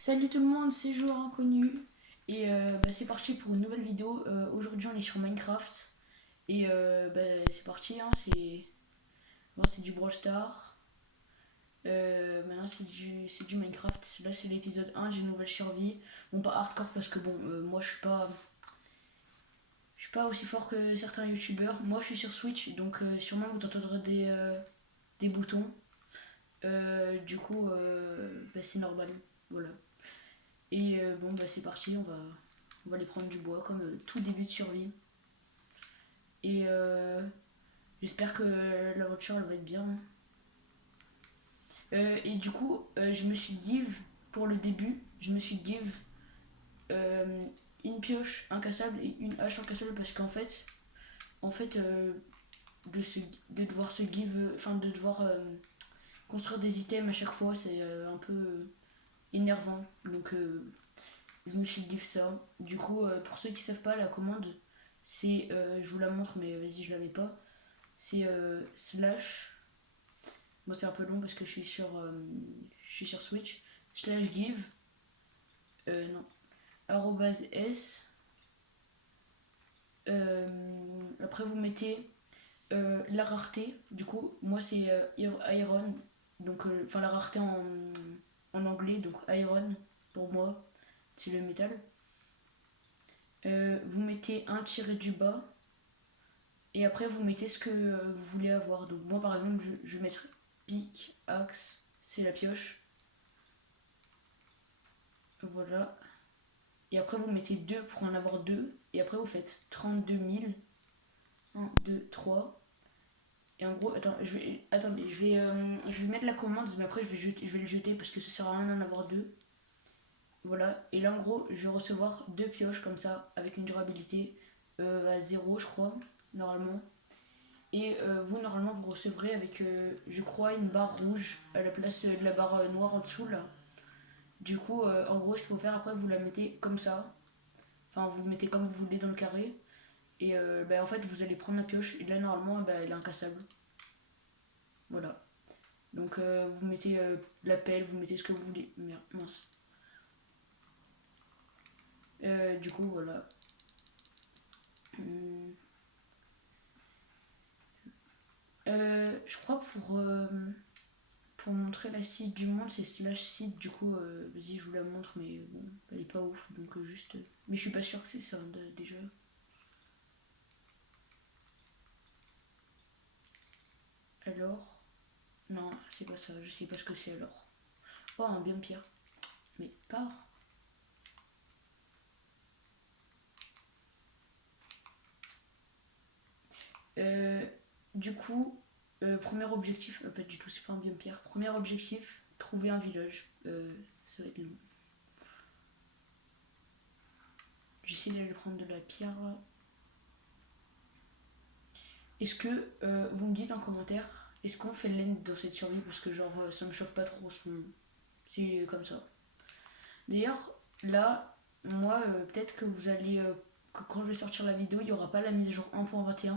Salut tout le monde, c'est Joueur Inconnu et c'est parti pour une nouvelle vidéo. Aujourd'hui on est sur Minecraft et c'est parti, hein, c'est du Brawl Stars. Maintenant c'est du Minecraft. Là c'est l'épisode 1 d'une nouvelle survie. Bon, pas hardcore parce que moi je suis pas aussi fort que certains youtubeurs. Moi je suis sur Switch donc sûrement vous entendrez des boutons. C'est normal, voilà. Et c'est parti, on va aller prendre du bois comme tout début de survie. Et j'espère que l'aventure elle va être bien. Je me suis give pour le début, je me suis give euh, une pioche incassable et une hache incassable parce qu'en fait, de, se, de devoir se give, enfin de devoir construire des items à chaque fois, c'est un peu énervant. Donc je me suis give ça. Du coup, pour ceux qui savent pas, la commande, je vous la montre, mais vas-y, je la mets pas. C'est slash. Moi, c'est un peu long parce que je suis sur Switch. Slash give. Non. Arrobase S. Après, vous mettez la rareté. Du coup, moi, c'est Iron. Donc, enfin, la rareté en anglais. Donc, Iron, pour moi, c'est le métal. Vous mettez un tiré du bas. Et après, vous mettez ce que vous voulez avoir. Donc, moi, par exemple, je vais mettre pic, axe, c'est la pioche. Voilà. Et après, vous mettez 2 pour en avoir 2. Et après, vous faites 32 000. 1, 2, 3. Et en gros, attendez, je vais mettre la commande, mais après, je vais le jeter parce que ça sert à rien d'en avoir 2. Voilà. Et là, en gros, je vais recevoir 2 pioches comme ça, avec une durabilité à 0, je crois, normalement. Et vous, normalement, vous recevrez avec, je crois, une barre rouge à la place de la barre noire en dessous, là. Du coup, en gros, ce qu'il faut faire après, vous la mettez comme ça. Enfin, vous le mettez comme vous voulez dans le carré. Et en fait, vous allez prendre la pioche. Et là, normalement, elle est incassable. Voilà. Donc, vous mettez la pelle, vous mettez ce que vous voulez. Merde, mince. Du coup, voilà. Hum. Je crois pour montrer la site du monde, c'est slash site. Du coup, vas-y, je vous la montre, mais bon, elle est pas ouf. Donc, juste. Mais je suis pas sûre que c'est ça, déjà. Alors. Non, c'est pas ça. Je sais pas ce que c'est alors. Oh, un bien pire. Mais part. Euh, du coup, premier objectif. Pas du tout, c'est pas un bien pire. Premier objectif, trouver un village. Ça va être long. J'essaie d'aller prendre de la pierre là. Est-ce que vous me dites en commentaire, est-ce qu'on fait l'end dans cette survie parce que genre ça me chauffe pas trop ce moment. C'est comme ça. D'ailleurs, là, moi, peut-être que vous allez. Que quand je vais sortir la vidéo, il n'y aura pas la mise à jour 1.21.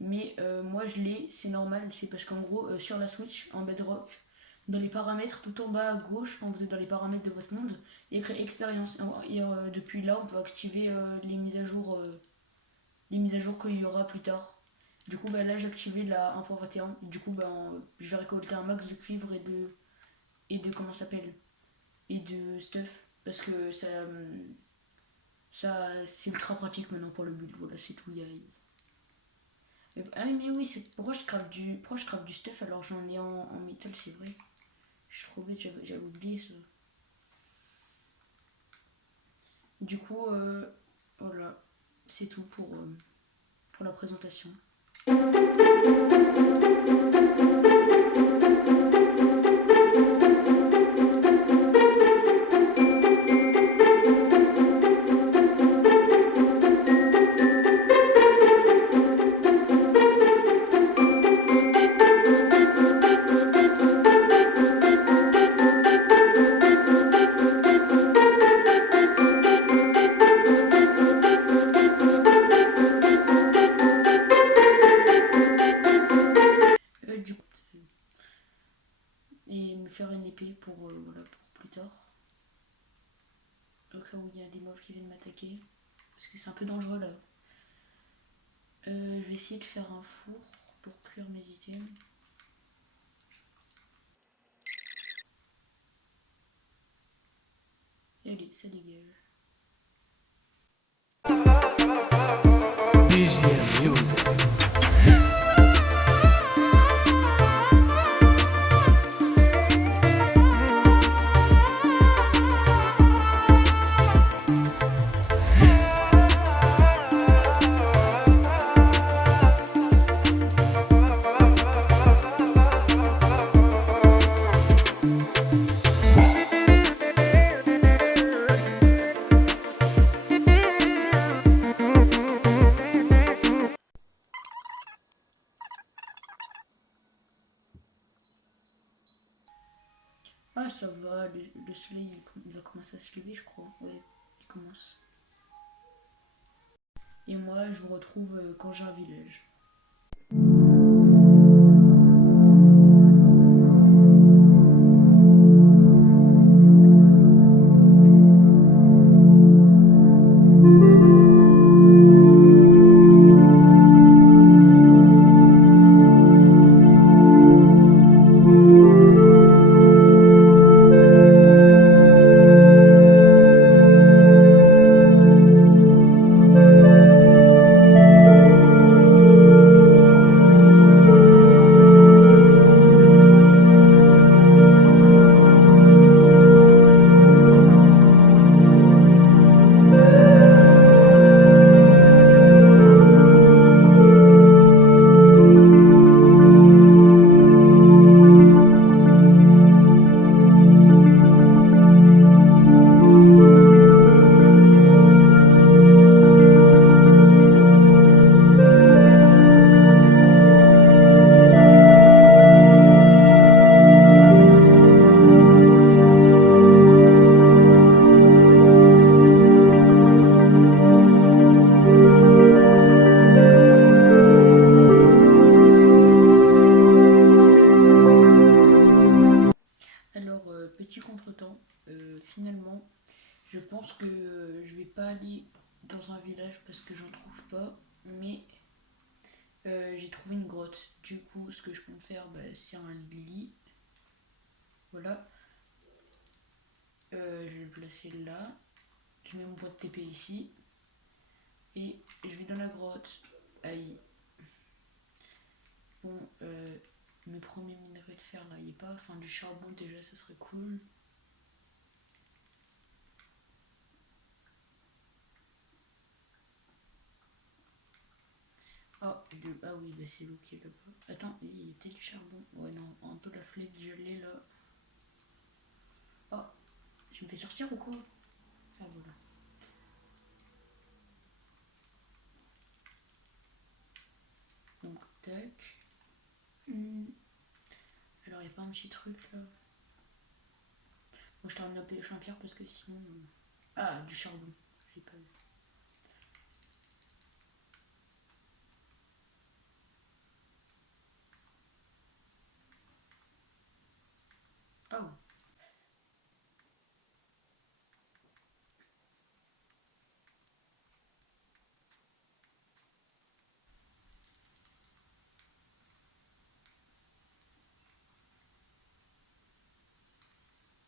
Mais moi, je l'ai, c'est normal. C'est parce qu'en gros, sur la Switch, en Bedrock, dans les paramètres, tout en bas à gauche, quand vous êtes dans les paramètres de votre monde, il y a écrit expérience. Et depuis là, on peut activer les mises à jour qu'il y aura plus tard. Du coup, là, j'ai activé la 1.21. Du coup, je vais récolter un max de cuivre et de comment ça s'appelle et de stuff parce que ça c'est ultra pratique maintenant pour le build. Voilà, c'est tout. Ah oui, mais oui, pourquoi je crave du stuff alors que j'en ai en métal, c'est vrai. Je suis trop bête, j'avais oublié ça. Du coup, voilà, c'est tout pour la présentation. cas où il y a des mobs qui viennent m'attaquer. Parce que c'est un peu dangereux là. Je vais essayer de faire un four pour cuire mes items. Et allez, ça dégage. DJ Music. Ah, ça va, le soleil il va commencer à se lever, je crois. Ouais, il commence. Et moi, je vous retrouve quand j'ai un village. Alors, petit contretemps, finalement, je pense que je vais pas aller dans un village parce que j'en trouve pas, mais j'ai trouvé une grotte. Du coup, ce que je compte faire, bah, c'est un lit. Voilà. Je vais le placer là. Je mets mon point de TP ici. Et je vais dans la grotte. Aïe. Bon, mes premiers minerais de fer là, il n'y a pas. Enfin, du charbon déjà, ça serait cool. Ah, ah oui, bah c'est l'eau qui est là-bas. Attends, il y a peut-être du charbon. Ouais, non, un peu la flemme de geler là. Ah, je me fais sortir ou quoi? Ah, voilà. Donc, tac. Alors, il n'y a pas un petit truc là. Bon, je termine la pêche en pierre parce que sinon. Ah, du charbon. J'ai pas vu. Oh.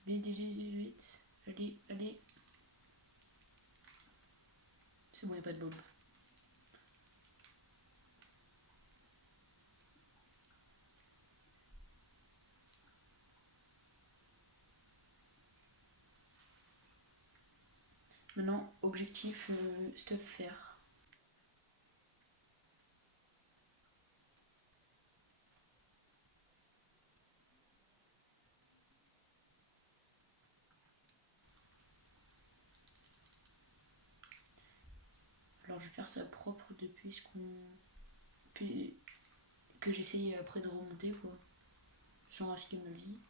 Vite, vite, vite, vite. Allez, allez. C'est bon, il n'y a pas de bob. Maintenant, objectif stuff faire. Alors, je vais faire ça propre depuis ce qu'on. Puis que j'essaye après de remonter quoi. Sans risquer ma vie.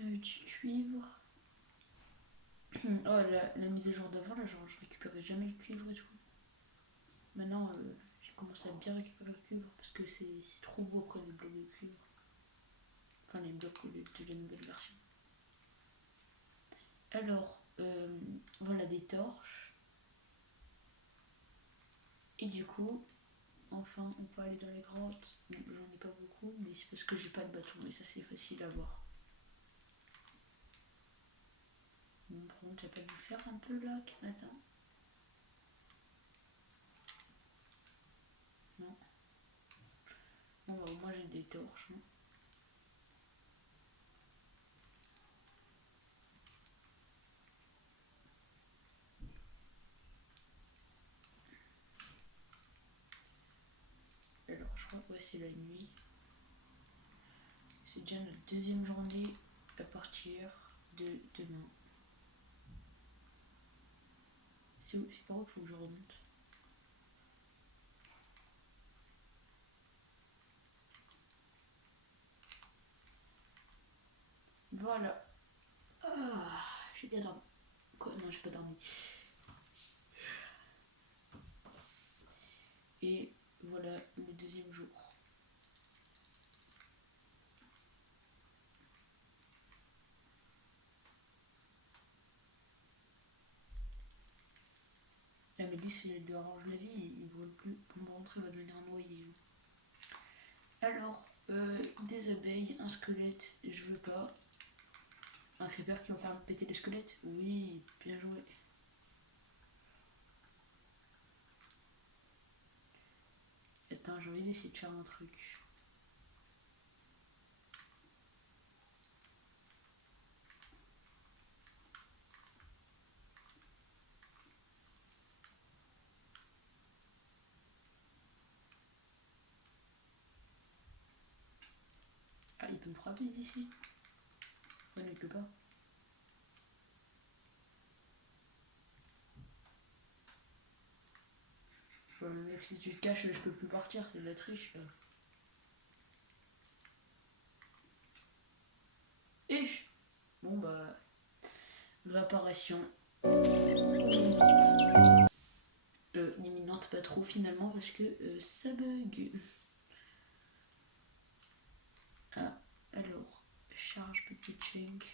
Du cuivre. Oh, la mise à jour d'avant, là, genre, je récupérais jamais le cuivre et tout. Maintenant, j'ai commencé à bien récupérer le cuivre parce que c'est trop beau quoi, les blocs de cuivre. Enfin, les blocs de la nouvelle version. Alors, voilà des torches. Et du coup, enfin, on peut aller dans les grottes. Bon, j'en ai pas beaucoup, mais c'est parce que j'ai pas de bâton. Et ça, c'est facile à voir. Bon, par contre, j'ai pas dû faire un peu là, matin. Non. Bon, bah, au moins, j'ai des torches. Hein. Alors, je crois que ouais, c'est la nuit. C'est déjà notre deuxième journée à partir de demain. C'est par où qu'il faut que je remonte? Voilà. Ah, j'ai bien dormi. Quoi? Non, j'ai pas dormi. Et voilà le deuxième jour. La Mélisse, elle lui arrange la vie, il ne veut plus. Pour me rentrer, il va devenir noyé. Alors, des abeilles, un squelette, je veux pas. Un creeper qui va faire péter le squelette? Oui, bien joué. Attends, j'ai envie d'essayer de faire un truc. Ah, il peut me frapper d'ici. Ouais, mais il peut pas. Ouais, mec, si tu te caches, je peux plus partir, c'est de la triche. Là. Et bon, bah, réapparition imminente, pas trop finalement, parce que ça bug. Ah, alors, charge petit chunk.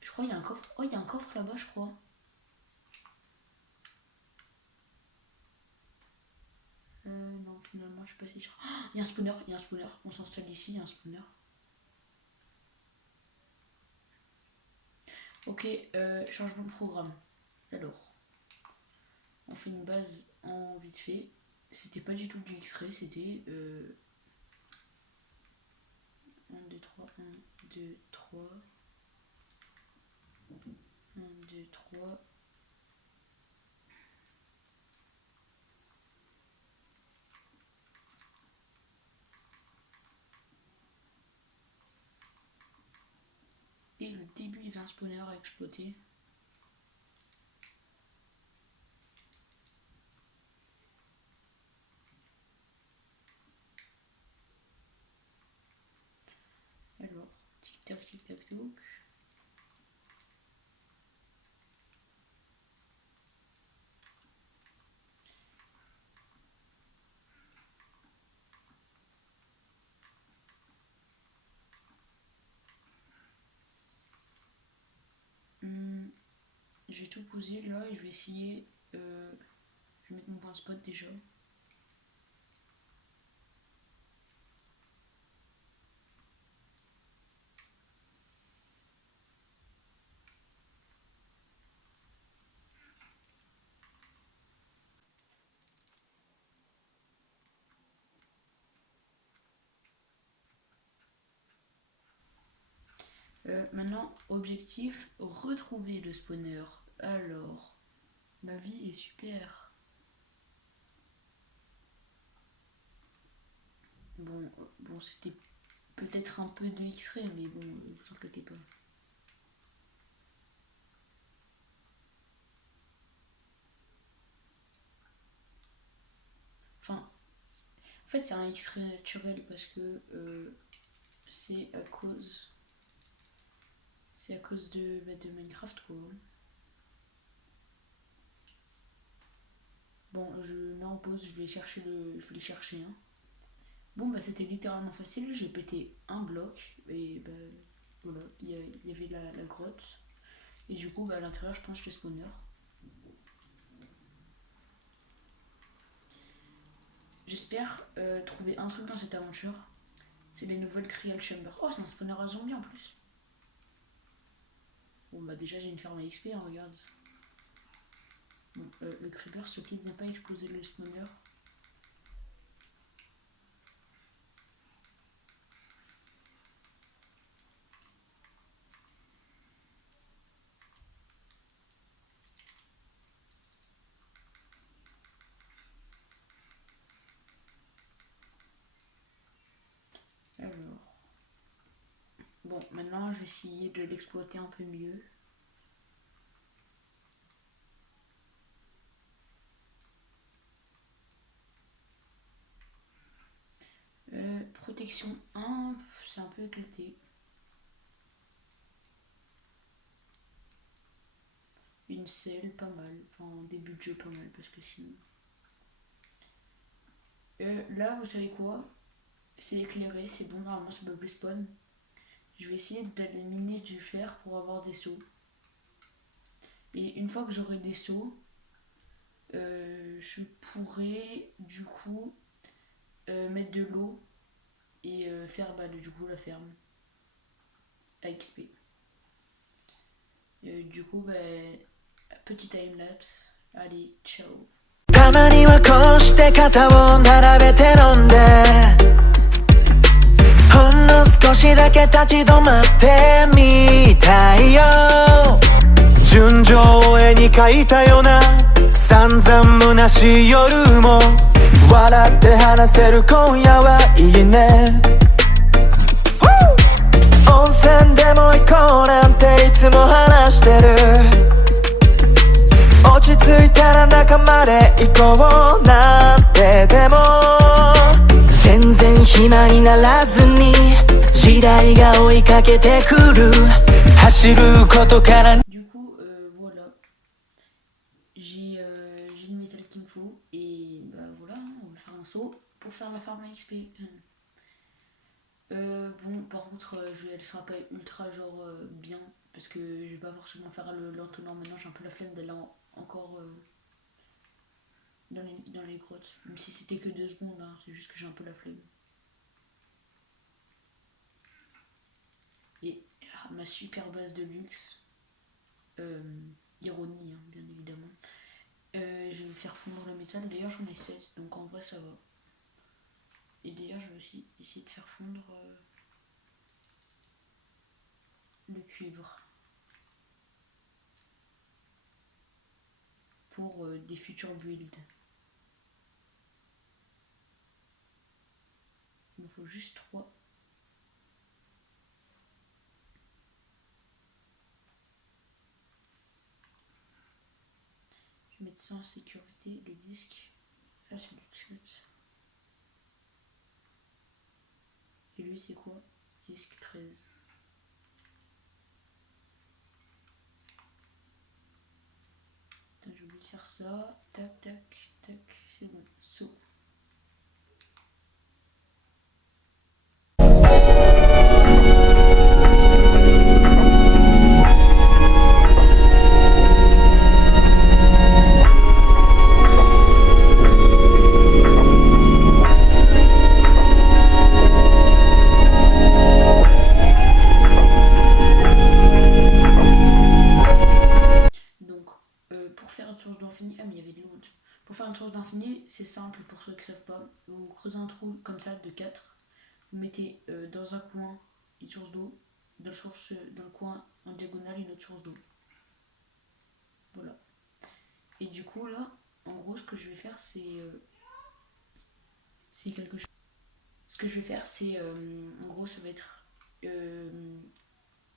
Je crois qu'il y a un coffre. Oh, il y a un coffre là-bas, je crois. Non, finalement, je suis pas si sûre. Oh, il y a un spawner, il y a un spawner. On s'installe ici, il y a un spawner. Ok, changement de programme. Alors, on fait une base en vite fait. C'était pas du tout du X-ray, c'était 1, 2, 3, 1, 2, 3. 1, 2, 3. Et le début, il y avait un spawner à exploiter. Alors, tic-tac, tic-tac, toc. Je vais tout poser là et je vais essayer. Je vais mettre mon point de spot déjà. Maintenant, objectif, retrouver le spawner. Alors, ma vie est super. Bon, c'était peut-être un peu de X-ray, mais bon, vous inquiétez pas. Enfin, en fait, c'est un X-ray naturel parce que c'est à cause. C'est à cause de Minecraft, quoi. Bon, je mets en pause, je vais les chercher. Hein. Bon, bah c'était littéralement facile, j'ai pété un bloc et bah voilà, il y avait la grotte. Et du coup, bah, à l'intérieur, je pense le spawner. J'espère trouver un truc dans cette aventure. C'est les nouvelles Trial Chamber. Oh, c'est un spawner à zombies en plus. Bon, bah déjà, j'ai une ferme à XP, hein, regarde. Bon, le creeper, s'il te plaît, vient pas exploser le spawner. Alors. Bon, maintenant, je vais essayer de l'exploiter un peu mieux. Protection 1, c'est un peu éclaté. Une selle, pas mal. Enfin, début de jeu, pas mal, parce que sinon... là, vous savez quoi? C'est éclairé, c'est bon, normalement ça peut plus spawn. Je vais essayer d'aller miner du fer pour avoir des seaux. Et une fois que j'aurai des seaux, je pourrais du coup mettre de l'eau et faire bah, du coup la ferme à XP. Du coup, bah, petit timelapse. Allez, ciao. たまにはこうして肩を並べて飲んでほんの少しだけ立ち止まってみたいよ純情を絵に描いたような散々虚しい夜も笑って話せる今夜はいいね温泉でも行こうなんていつも話してる落ち着いたら仲間で行こうなんてでも全然暇にならずに時代が追いかけてくる走ることから Du coup, voilà. J'ai le métal qu'il me faut et bah voilà, on va faire un saut pour faire la farm XP. Bon, par contre, elle sera pas ultra genre bien parce que je vais pas forcément faire l'entonnoir maintenant, j'ai un peu la flemme d'aller encore dans les grottes. Même si c'était que 2 secondes, hein, c'est juste que j'ai un peu la flemme. Et ma super base de luxe, ironie hein, bien évidemment, je vais faire fondre le métal. D'ailleurs j'en ai 7, donc en vrai ça va. Et d'ailleurs je vais aussi essayer de faire fondre le cuivre. Pour des futurs builds. Il me faut juste 3. Je vais mettre ça en sécurité. Le disque. Ah, c'est du scout. Et lui, c'est quoi? Disque 13. Attends, j'ai oublié de faire ça. Tac, tac, tac. C'est bon. Saut. C'est simple pour ceux qui ne savent pas. Vous creusez un trou comme ça de 4. Vous mettez dans un coin une source d'eau. Dans le coin en diagonale une autre source d'eau. Voilà. Et du coup là, en gros ce que je vais faire c'est quelque chose. Ce que je vais faire c'est en gros ça va être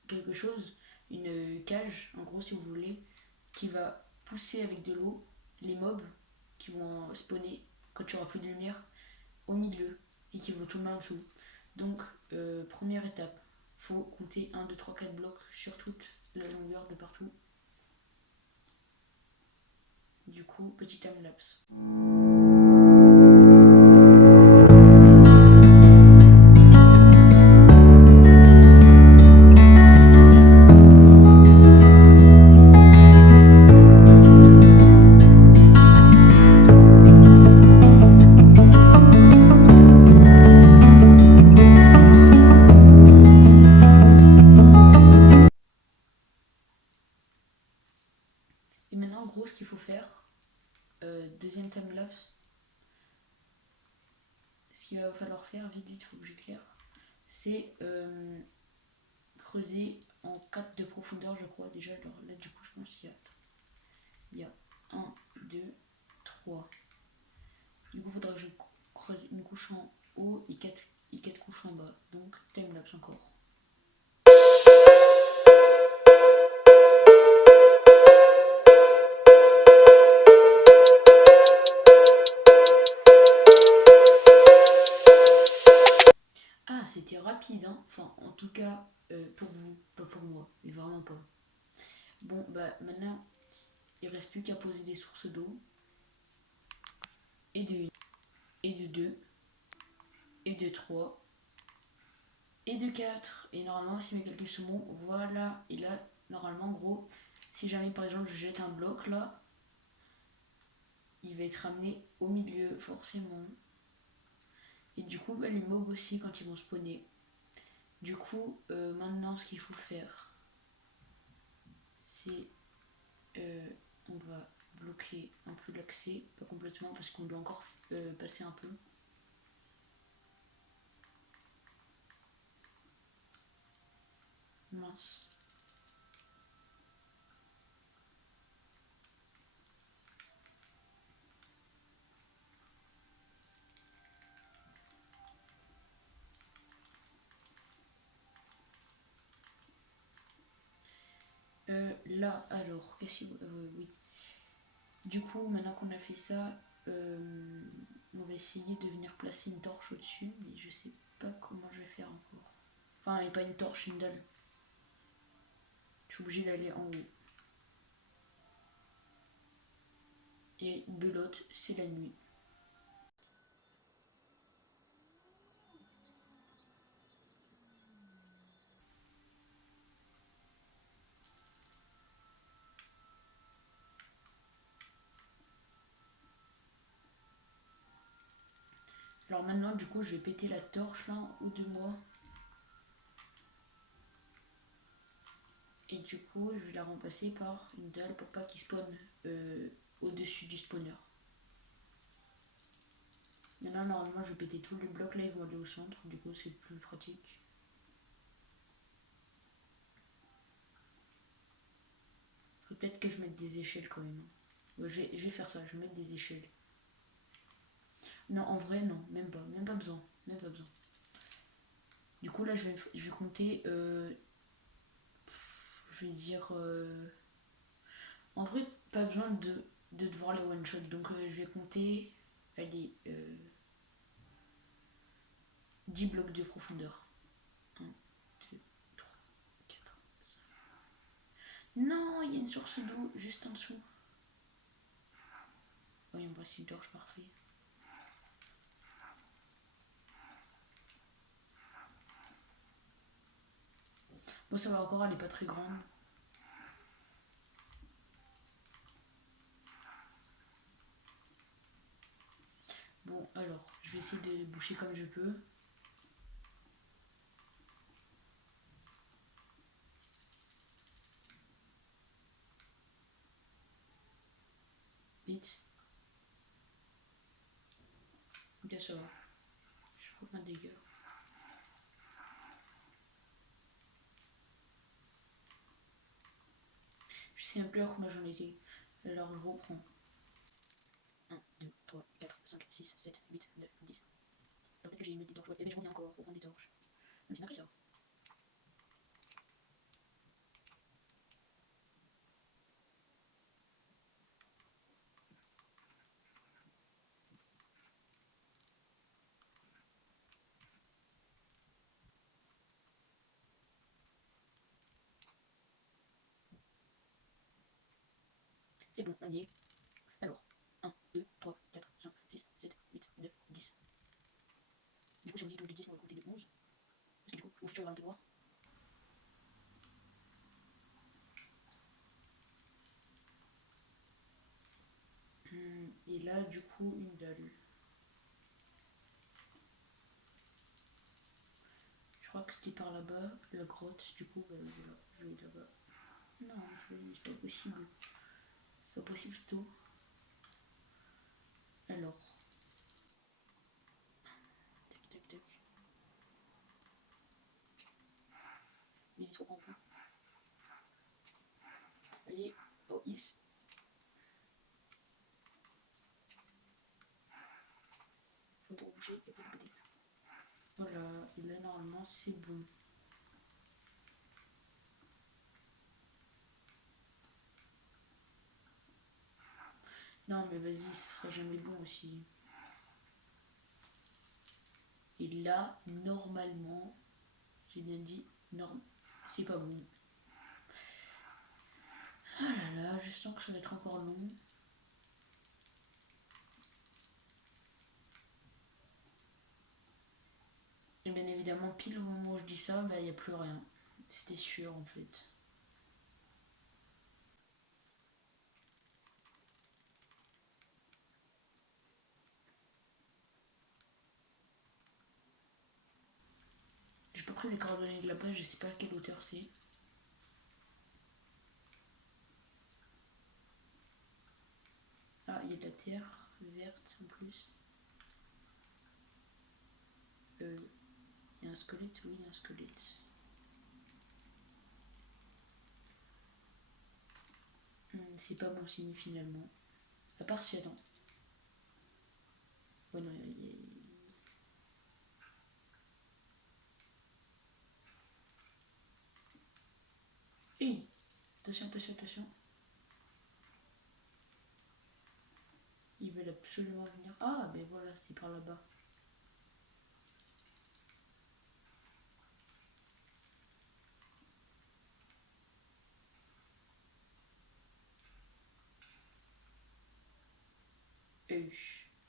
quelque chose, une cage en gros si vous voulez, qui va pousser avec de l'eau les mobs qui vont spawner quand il n'y aura plus de lumière au milieu et qui vont tomber en dessous. Donc, première étape, faut compter 1, 2, 3, 4 blocs sur toute la longueur de partout. du coup, petit time-lapse. Et maintenant, en gros, ce qu'il faut faire, deuxième time-lapse, ce qu'il va falloir faire, vite, vite, il faut que j'éclaire, c'est creuser en 4 de profondeur, je crois. Déjà, alors là, du coup, je pense qu'il y a 1, 2, 3. Du coup, il faudra que je creuse une couche en haut et 4 couches en bas. Donc, time-lapse encore. Ah, c'était rapide, hein. Enfin, en tout cas, pour vous, pas pour moi, mais vraiment pas. Bon, bah maintenant, il reste plus qu'à poser des sources d'eau. Et de 1, et de 2, et de 3, et de 4. Et normalement, si mes calculs sont bons, voilà. Et là, normalement, gros, si jamais par exemple je jette un bloc là, il va être amené au milieu, forcément. Et du coup, bah, les mobs aussi quand ils vont spawner. Du coup, maintenant, ce qu'il faut faire, c'est on va bloquer un peu l'accès, pas complètement parce qu'on doit encore passer un peu. Mince. Là, alors, qu'est-ce que oui. Du coup, maintenant qu'on a fait ça, on va essayer de venir placer une torche au-dessus, mais je sais pas comment je vais faire encore. Enfin, et pas une torche, une dalle. Je suis obligée d'aller en haut. Et belote, c'est la nuit. Alors maintenant, du coup, je vais péter la torche là en haut de moi. Et du coup, je vais la remplacer par une dalle pour pas qu'il spawn au-dessus du spawner. Maintenant, normalement, je vais péter tous les blocs là, ils vont aller au centre. Du coup, c'est plus pratique. Faut peut-être que je mette des échelles quand même. Ouais, je vais faire ça, je vais mettre des échelles. Non, en vrai, non, même pas besoin. Même pas besoin. Du coup, là, je vais compter. Je vais dire. En vrai, pas besoin de devoir les one-shot. Donc, je vais compter. Allez, 10 blocs de profondeur. 1, 2, 3, 4, 5. Non, il y a une source d'eau juste en dessous. Oh, il me reste une torche, parfait. Bon, ça va encore, elle est pas très grande. Bon, alors, je vais essayer de boucher comme je peux. Vite. Ok, ça va. Je trouve un dégât. Je sais même plus à combien j'en étais. Alors, je reprends. 1, 2, 3, 4, 5, 6, 7, 8, 9, 10. Peut-être que j'ai mis des torches. Ouais, mais je reviens encore pour prendre des torches. Mais c'est dingue ça. C'est bon, on y est. Alors, tu vas me voir. Et là, du coup, une dalle. Je crois que c'était par là-bas, la grotte. Du coup, bah voilà, je vais là-bas. Non, c'est pas possible. C'est pas possible, c'est tout. Alors. Tac, tac, tac. Il est trop grand. Allez, oh, is. Faut pas bouger et pas le péter. Voilà, et là, normalement, c'est bon. Non, mais vas-y, ce sera jamais bon aussi. Et là, normalement, j'ai bien dit, norme, c'est pas bon. Ah là là, je sens que ça va être encore long. Et bien évidemment, pile au moment où je dis ça, bah, il n'y a plus rien. C'était sûr en fait. J'ai pas pris les coordonnées de la page, je sais pas à quelle hauteur c'est. Ah, il y a de la terre verte en plus. Il y a un squelette, oui, il y a un squelette. C'est pas bon signe finalement. À part si, attends. Ouais, non, il y a... Hey, attention, attention, attention. Ils veulent absolument venir. Ah, ben voilà, c'est par là-bas.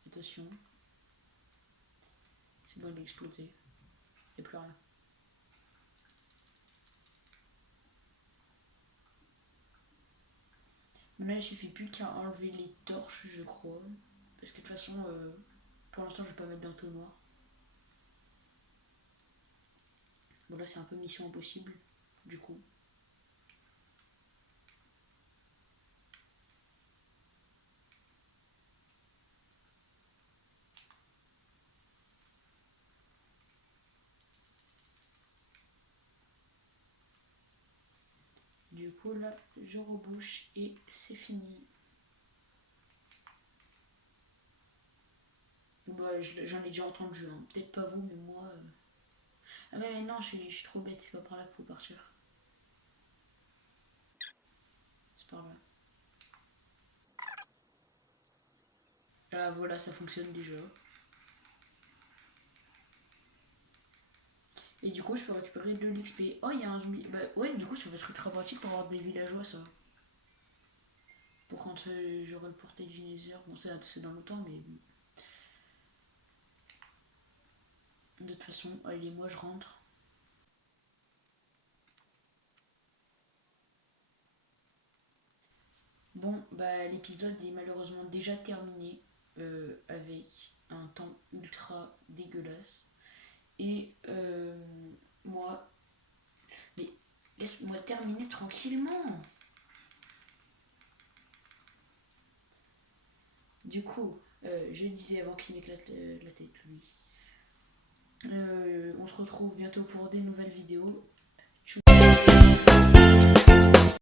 Attention. C'est bon, il a explosé. Il n'y a plus rien. Maintenant, il suffit plus qu'à enlever les torches, je crois. Parce que de toute façon, pour l'instant, je vais pas mettre d'entonnoir. Bon, là, c'est un peu mission impossible, du coup. Du coup, là, je rebouche et c'est fini. Bah, j'en ai déjà entendu, hein. Peut-être pas vous, mais moi. Ah, mais non, je suis trop bête, c'est pas par là qu'il faut partir. C'est par là. Ah, voilà, ça fonctionne déjà. Et du coup, je peux récupérer de l'XP. Oh, il y a un zombie. Bah, ouais, du coup, ça va être très pratique pour avoir des villageois, ça. Pour quand j'aurai le portail du Nether. Bon, c'est dans le temps, mais de toute façon, allez, moi je rentre. Bon, bah l'épisode est malheureusement déjà terminé avec un temps ultra dégueulasse. Et moi, mais laisse-moi terminer tranquillement. Du coup, je disais avant qu'il m'éclate la tête, lui. On se retrouve bientôt pour des nouvelles vidéos.